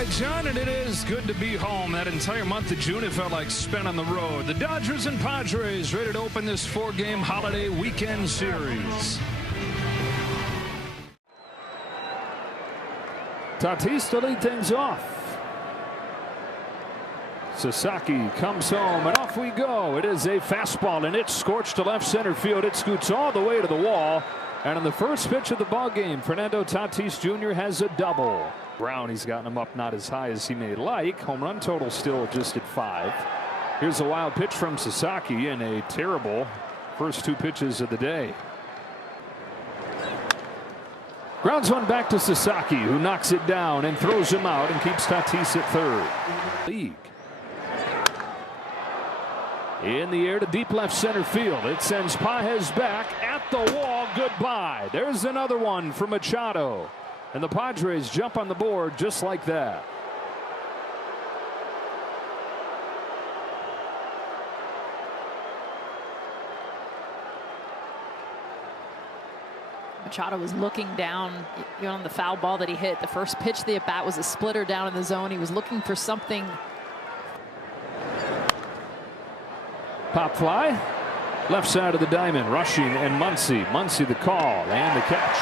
right, John, and it is good to be home. That entire month of June, it felt like spent on the road. The Dodgers and Padres ready to open this 4-game holiday weekend series. Tatis to lead things off. Sasaki comes home, and off we go. It is a fastball, and it's scorched to left center field. It scoots all the way to the wall. And in the first pitch of the ball game, Fernando Tatis Jr. has a double. Brown, he's gotten him up not as high as he may like. Home run total still just at 5. Here's a wild pitch from Sasaki in a terrible first 2 pitches of the day. Grounds one back to Sasaki, who knocks it down and throws him out and keeps Tatis at third. League. In the air to deep left center field. It sends Pages back at the wall. Goodbye. There's another one for Machado. And the Padres jump on the board just like that. Machado was looking down on the foul ball that he hit. The first pitch of the at-bat was a splitter down in the zone. He was looking for something. Pop fly. Left side of the diamond. Rushing and Muncy. Muncy the call and the catch.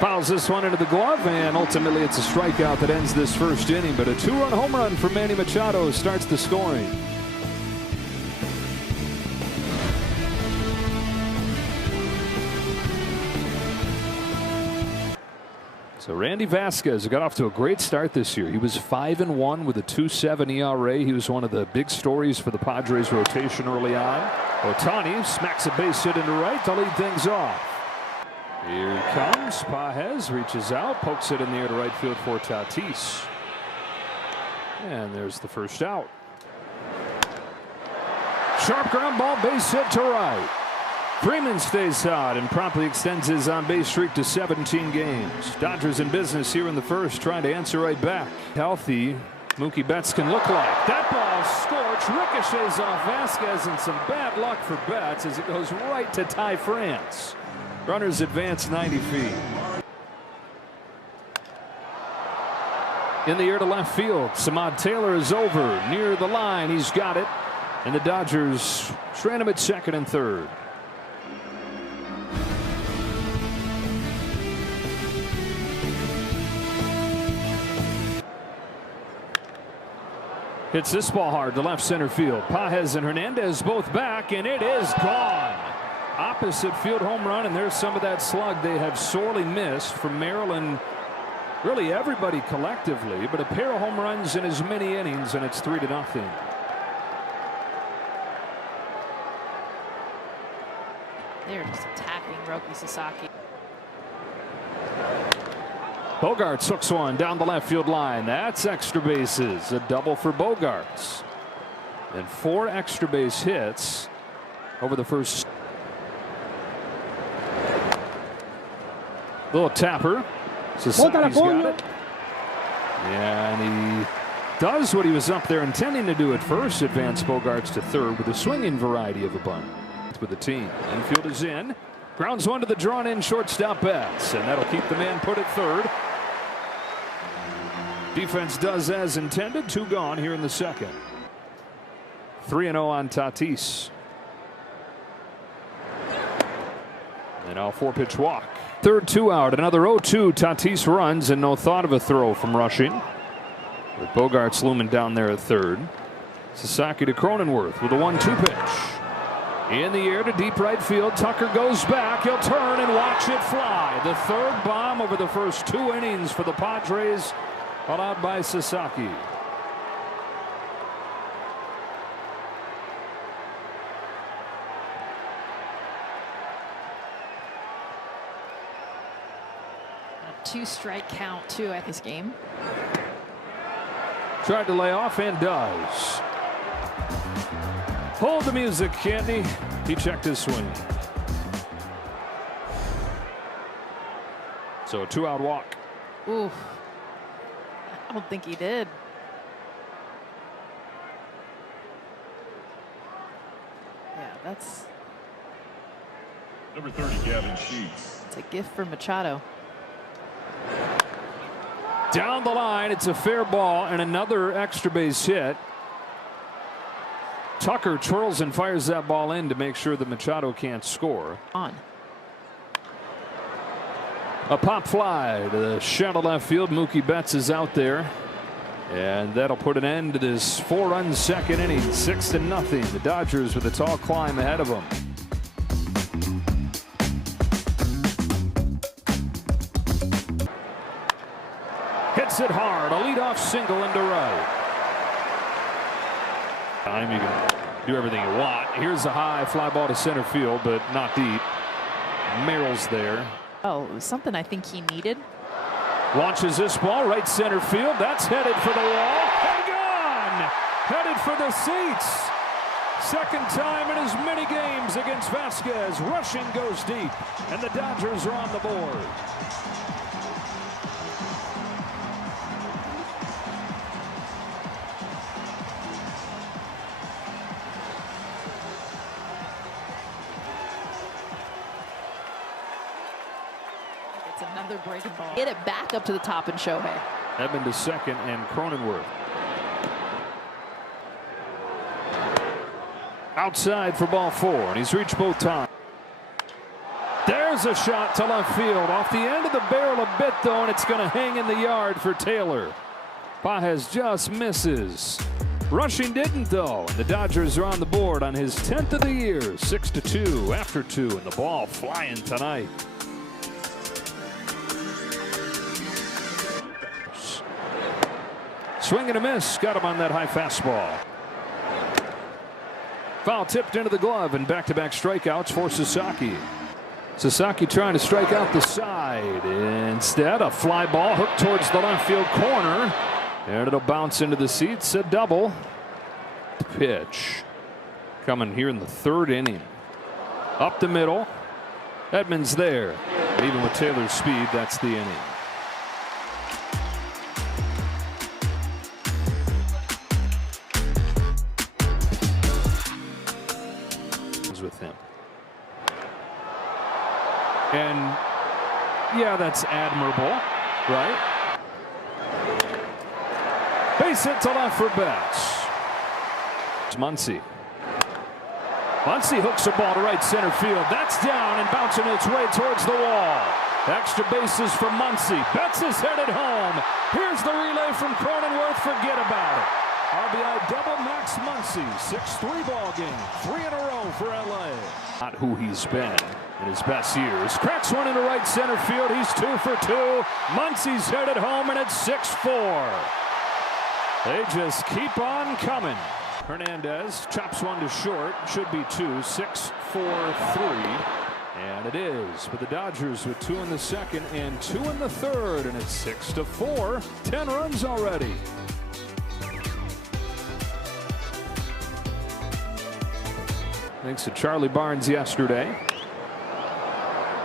Fouls this one into the glove, and ultimately it's a strikeout that ends this first inning. But a 2-run home run for Manny Machado starts the scoring. So Randy Vasquez got off to a great start this year. He was 5-1 with a 2.7 ERA. He was one of the big stories for the Padres rotation early on. Ohtani smacks a base hit into right to lead things off. Here he comes. Pages reaches out, pokes it in the air to right field for Tatis. And there's the first out. Sharp ground ball, base hit to right. Freeman stays hot and promptly extends his on-base streak to 17 games. Dodgers in business here in the first, trying to answer right back. Healthy Mookie Betts can look like. That ball scorched, ricochets off Vasquez, and some bad luck for Betts as it goes right to Ty France. Runners advance 90 feet. In the air to left field. Samad Taylor is over near the line. He's got it. And the Dodgers strand him at second and third. Hits this ball hard to left center field. Pages and Hernandez both back, and it is gone. Opposite field home run, and there's some of that slug they have sorely missed from Maryland. Really everybody collectively, but a pair of home runs in as many innings, and it's 3-0. They're just attacking Roki Sasaki. Bogaerts hooks one down the left field line. That's extra bases. A double for Bogaerts. And 4 extra base hits over the first. Little tapper. Sasaki's got it. Yeah, and he does what he was up there intending to do at first. Advance Bogaerts to third with a swinging variety of a bunt with the team. Infield is in. Grounds one to the drawn-in shortstop Betts, and that'll keep the man put at third. Defense does as intended. 2 gone here in the second. 3-0 on Tatis. And now 4-pitch walk. Third 2 out. Another 0-2. Tatis runs, and no thought of a throw from Rushing. With Bogaerts looming down there at third. Sasaki to Cronenworth with a 1-2 pitch. In the air to deep right field. Tucker goes back. He'll turn and watch it fly. The third bomb over the first 2 innings for the Padres, allowed by Sasaki. A 2-strike count too at this game. Tried to lay off and does. Hold the music, Candy. He checked his swing. So a 2-out walk. Ooh. I don't think he did. Yeah, that's. Number 30, Gavin Sheets. It's a gift for Machado. Down the line, it's a fair ball and another extra base hit. Tucker twirls and fires that ball in to make sure that Machado can't score. On. A pop fly to the shallow left field. Mookie Betts is out there. And that'll put an end to this 4-run second inning. 6-0. The Dodgers with a tall climb ahead of them. Hits it hard. A leadoff single into right. Time you can do everything you want. Here's a high fly ball to center field, but not deep. Merrill's there. Oh, it was something I think he needed. Launches this ball right center field. That's headed for the wall and gone. Headed for the seats. Second time in as many games against Vasquez. Rushing goes deep, and the Dodgers are on the board. Another breaking ball. Get it back up to the top and Shohei. Edman to second and Cronenworth. Outside for ball 4, and he's reached both times. There's a shot to left field. Off the end of the barrel a bit, though, and it's going to hang in the yard for Taylor. Pages just misses. Rushing didn't, though. And the Dodgers are on the board on his 10th of the year. 6-2 after 2, and the ball flying tonight. Swing and a miss. Got him on that high fastball. Foul tipped into the glove, and back-to-back strikeouts for Sasaki. Sasaki trying to strike out the side. Instead, a fly ball hooked towards the left field corner. And it'll bounce into the seats. A double. Pitch. Coming here in the 3rd inning. Up the middle. Edman's there. And even with Taylor's speed, that's the inning. With him. And yeah, that's admirable, right? Base hit to left for Betts. It's Muncy. Muncy hooks a ball to right center field. That's down and bouncing its way towards the wall. Extra bases for Muncy. Betts is headed home. Here's the relay from Cronenworth. Forget about it. RBI double Max Muncy. 6-3 ball game. 3 in a row for LA. Not who he's been in his best years. Cracks one into right center field. He's 2 for 2. Muncy's headed home, and it's 6-4. They just keep on coming. Hernandez chops one to short. Should be 2. 6-4-3. And it is. But the Dodgers with 2 in the second and 2 in the third. And it's 6-4. 10 runs already. Thanks to Charlie Barnes yesterday.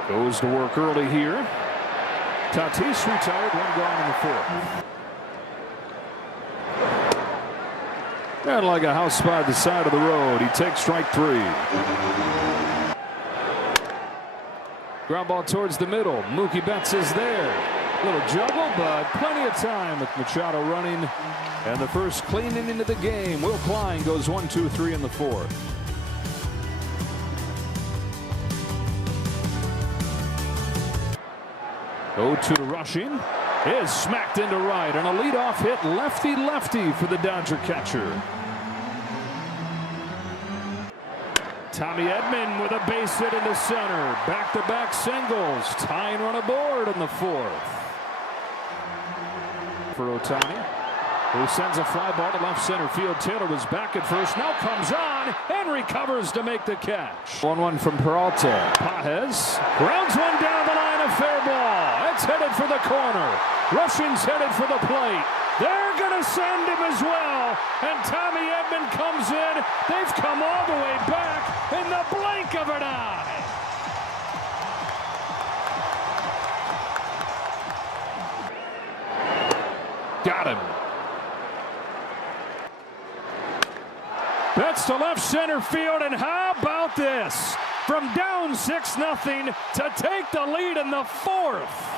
Goes to work early here. Tatis retired, 1 gone in the 4th. And like a house by the side of the road, he takes strike 3. Ground ball towards the middle. Mookie Betts is there. Little juggle, but plenty of time with Machado running. And the first clean inning of the game. Will Klein goes 1-2-3 in the 4th. 0-2 to Rushing. Is smacked into right, and a leadoff hit lefty-lefty for the Dodger catcher. Tommy Edman with a base hit into center. Back-to-back singles. Tying run aboard in the 4th. For Ohtani, who sends a fly ball to left center field. Taylor was back at first. Now comes on and recovers to make the catch. 1-1 from Peralta. Pages grounds one down the line. A fair ball. It's headed for the corner. Rushing's headed for the plate. They're going to send him as well. And Tommy Edman comes in. They've come all the way back in the blink of an eye. Got him. Betts to left center field, and how about this? From down 6-0 to take the lead in the 4th.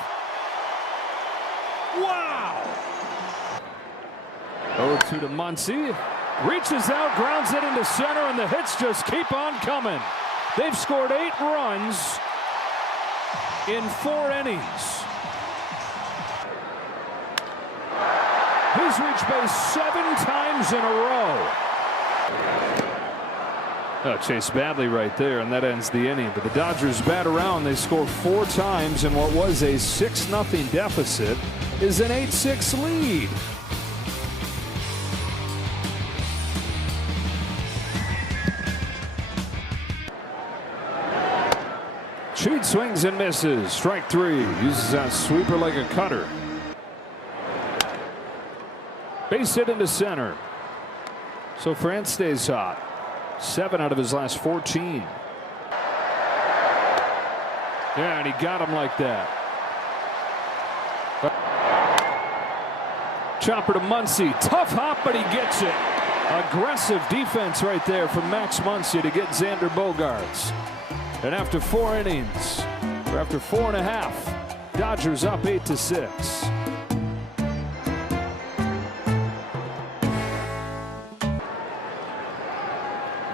Wow! 0-2 to Muncy. Reaches out, grounds it into center, and the hits just keep on coming. They've scored 8 runs in 4 innings. He's reached base 7 times in a row. Oh, Chase badly right there, and that ends the inning. But the Dodgers bat around. They score 4 times, and what was a 6-0 deficit is an 8-6 lead. Sheed swings and misses. Strike 3. Uses that sweeper like a cutter. Base hit into center. So France stays hot. 7 out of his last 14. Yeah, and he got him like that. Chopper to Muncy. Tough hop, but he gets it. Aggressive defense right there from Max Muncy to get Xander Bogaerts. And after 4 innings, or after 4.5, Dodgers up 8-6.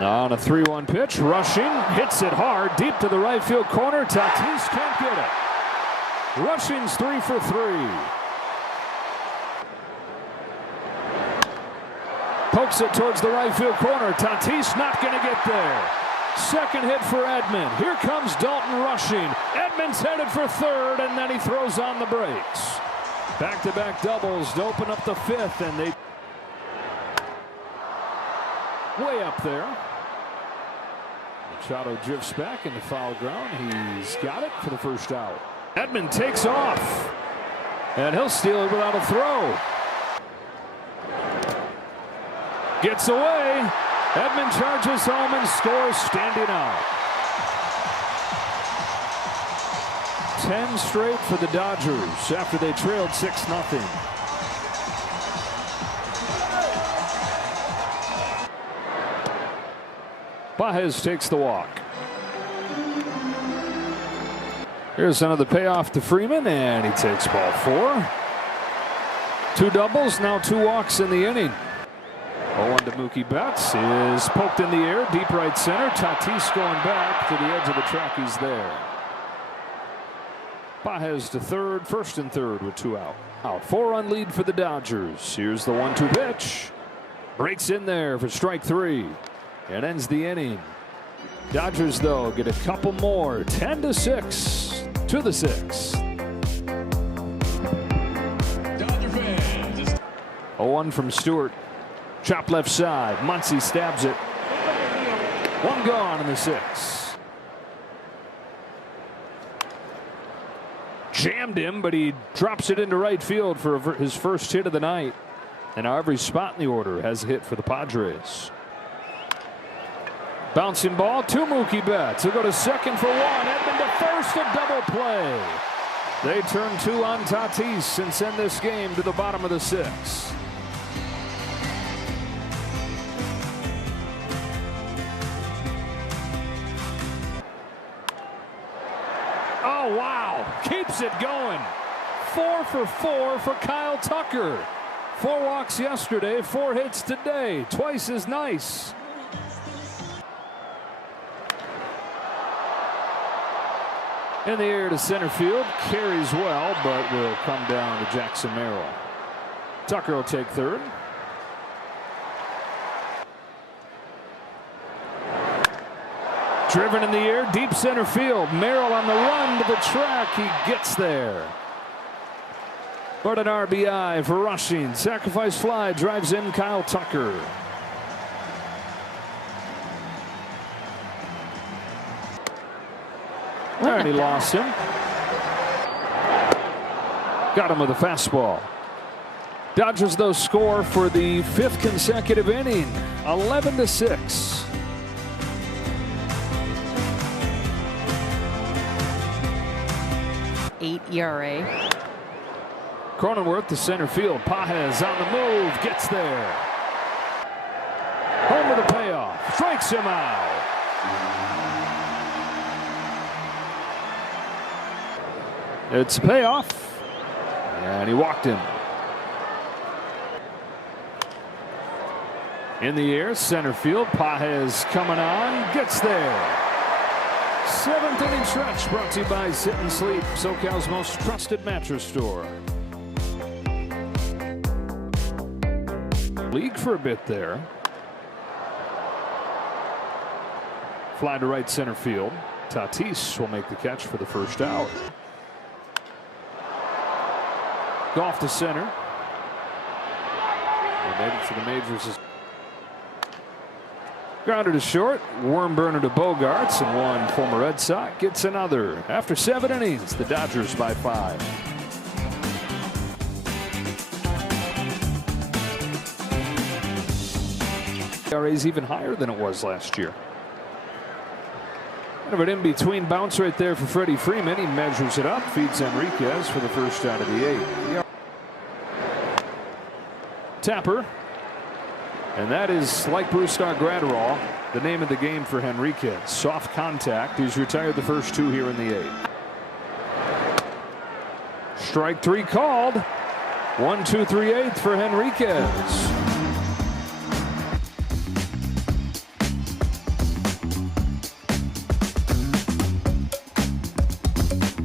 On a 3-1 pitch, Rushing hits it hard deep to the right field corner. Tatis can't get it. Rushing's 3 for 3. Pokes it towards the right field corner. Tatis not going to get there. Second hit for Edman. Here comes Dalton Rushing. Edman's headed for third, and then he throws on the brakes. Back-to-back doubles to open up the 5th, and they way up there. Machado drifts back into foul ground. He's got it for the first out. Edman takes off, and he'll steal it without a throw. Gets away. Edman charges home and scores standing out. 10 straight for the Dodgers after they trailed 6-0. Baez takes the walk. Here's another payoff to Freeman, and he takes ball 4. 2 doubles, now 2 walks in the inning. 0-1 to Mookie Betts is poked in the air, deep right center. Tatis going back to the edge of the track. He's there. Baez to third, first and third with 2 out. 4-run lead for the Dodgers. Here's the 1-2 pitch. Breaks in there for strike 3. And ends the inning. Dodgers, though, get a couple more. 10-6 to the 6th. 0-1 from Stewart. Chop left side. Muncy stabs it. 1 gone in the 6th. Jammed him, but he drops it into right field for his first hit of the night. And now every spot in the order has a hit for the Padres. Bouncing ball to Mookie Betts. He'll go to second for 1. Edman to first, a double play. They turn 2 on Tatis and send this game to the bottom of the 6th. Oh, wow. Keeps it going. 4 for 4 for Kyle Tucker. 4 walks yesterday, 4 hits today. Twice as nice. In the air to center field. Carries well, but will come down to Jackson Merrill. Tucker will take third. Driven in the air, deep center field. Merrill on the run to the track. He gets there. But an RBI for Rushing. Sacrifice fly drives in Kyle Tucker. And he lost him. Got him with a fastball. Dodgers, though, score for the 5th consecutive inning. 11-6. ERA. Cronenworth to center field. Pages on the move. Gets there. Home with a payoff. Strikes him out. It's a payoff. And he walked him. In the air, center field. Pages coming on, gets there. 7th inning stretch brought to you by Sit and Sleep, SoCal's most trusted mattress store. League for a bit there. Fly to right center field. Tatis will make the catch for the first out. Golf to center. He made it to the majors. Grounder to short. Worm burner to Bogarts, and one former Red Sox gets another. After 7 innings, the Dodgers by 5. ERA is even higher than it was last year. Kind of an in-between bounce right there for Freddie Freeman. He measures it up, feeds Enriquez for the first out of the 8th. Tapper. And that is, like Brustar Gratterall, the name of the game for Henriquez. Soft contact. He's retired the first 2 here in the 8th. Strike 3 called. 1, 2, 3/8 for Henriquez.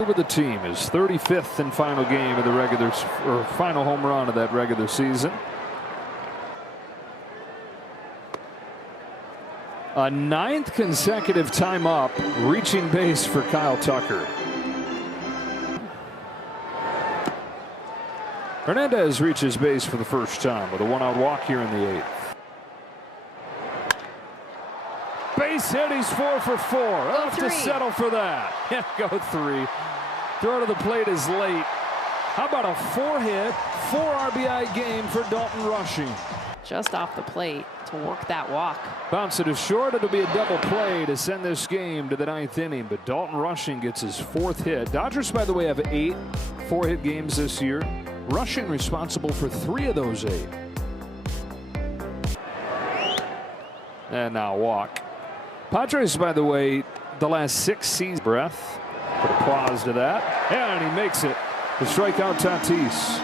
With the team, his 35th and final game of the regular, or final home run of that regular season. A 9th consecutive time up, reaching base for Kyle Tucker. Hernandez reaches base for the first time with a 1-out walk here in the 8th. Base hit, he's 4 for 4. Enough to settle for that. Yeah, go 3. Throw to the plate is late. How about a 4-hit, 4 RBI game for Dalton Rushing? Just off the plate to work that walk. Bounce it to short. It'll be a double play to send this game to the 9th inning. But Dalton Rushing gets his 4th hit. Dodgers, by the way, have 8 4-hit games this year. Rushing responsible for 3 of those 8. And now walk. Padres, by the way, the last 6 seasons. Breath. Put a pause to that. And he makes it to strike out Tatis.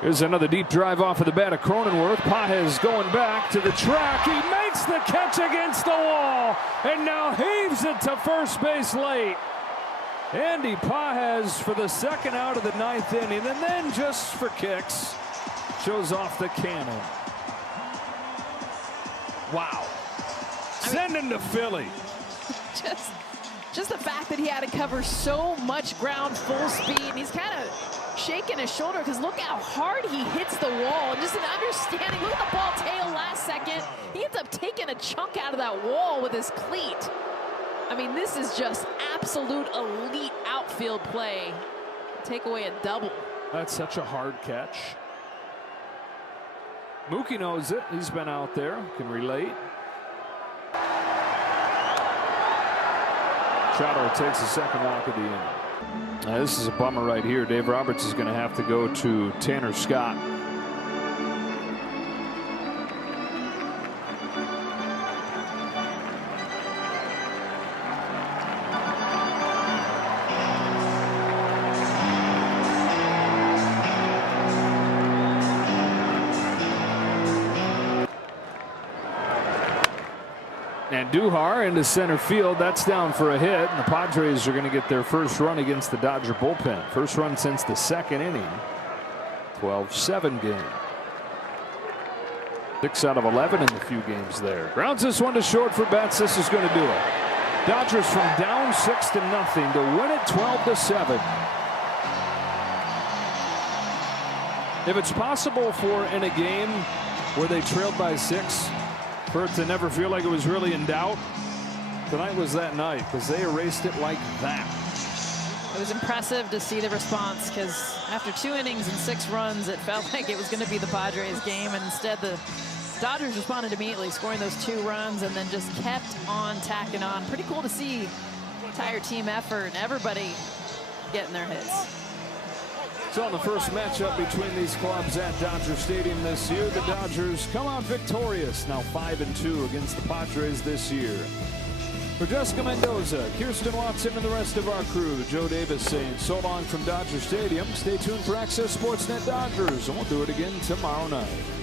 Here's another deep drive off of the bat of Cronenworth. Pages going back to the track. He makes the catch against the wall and now heaves it to first base late. Andy Pages for the 2nd out of the 9th inning, and then just for kicks, shows off the cannon. Wow. Send him to Philly. Just the fact that he had to cover so much ground full speed, and he's kind of shaking his shoulder because look how hard he hits the wall. Just an understanding. Look at the ball tail last second. He ends up taking a chunk out of that wall with his cleat. I mean, this is just absolute elite outfield play. Take away a double. That's such a hard catch. Mookie knows it. He's been out there. Can relate. Chado takes the 2nd walk of the inning. This is a bummer right here. Dave Roberts is going to have to go to Tanner Scott. And Duhar into center field. That's down for a hit. And the Padres are going to get their first run against the Dodger bullpen. First run since the 2nd inning. 12-7 game. 6 out of 11 in the few games there. Grounds this one to short for Betts. This is going to do it. Dodgers from down 6-0 to win it 12-7. If it's possible for in a game where they trailed by 6 for it to never feel like it was really in doubt, tonight was that night because they erased it like that. It was impressive to see the response because after 2 innings and 6 runs, it felt like it was going to be the Padres game, and instead the Dodgers responded immediately, scoring those 2 runs and then just kept on tacking on. Pretty cool to see entire team effort and everybody getting their hits. So in the first matchup between these clubs at Dodger Stadium this year, the Dodgers come out victorious, now 5-2 against the Padres this year. For Jessica Mendoza, Kirsten Watson, and the rest of our crew, Joe Davis saying so long from Dodger Stadium. Stay tuned for Access Sportsnet Dodgers, and we'll do it again tomorrow night.